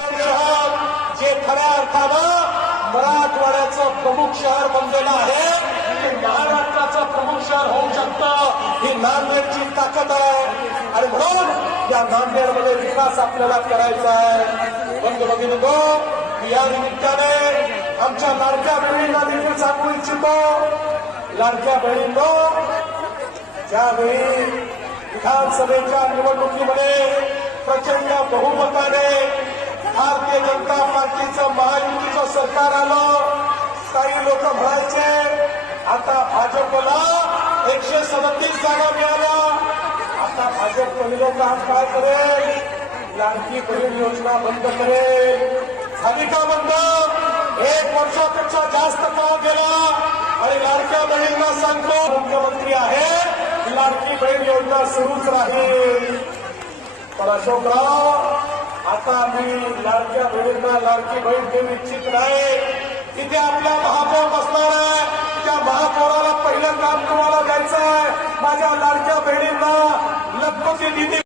शहर जे खऱ्या अर्थानं मराठवाड्याचं प्रमुख शहर बनलेलं आहे, ते महाराष्ट्राचं प्रमुख शहर होऊ शकतं. ही नांदेडची ताकद आहे आणि म्हणून या नांदेडमध्ये विकास आपल्याला करायचा आहे. बंधू भगिनींनो, मी या निमित्ताने आमच्या लाडक्या बहिणींना देखील सांगू इच्छितो. लाडक्या बहिणींनो, ज्यावेळी विधानसभेच्या निवडणुकीमध्ये प्रचंड बहुमताने भारतीय जनता पार्टीचं महायुतीचं सरकार आलं, काही लोक म्हणायचे आता भाजपला 137 जागा मिळाल्या, आता भाजप पहिलं काम काय करेल, लाडकी बहीण योजना बंद करेल. झाली का बंद? 1 वर्षापेक्षा जास्त काळ गेला आणि लाडक्या बहिणींना सांगतो मुख्यमंत्री आहे, लाडकी बहीण योजना सुरूच राहील. पण अशोकराव, आता मी लाडक्या बहिणींना लाडकी बहीण देऊ इच्छित नाही. तिथे आपला महापौर बसणार आहे, त्या महापौराला पहिलं काम तुम्हाला द्यायचं आहे. माझ्या लाडक्या बहिणींना लखपती दिदी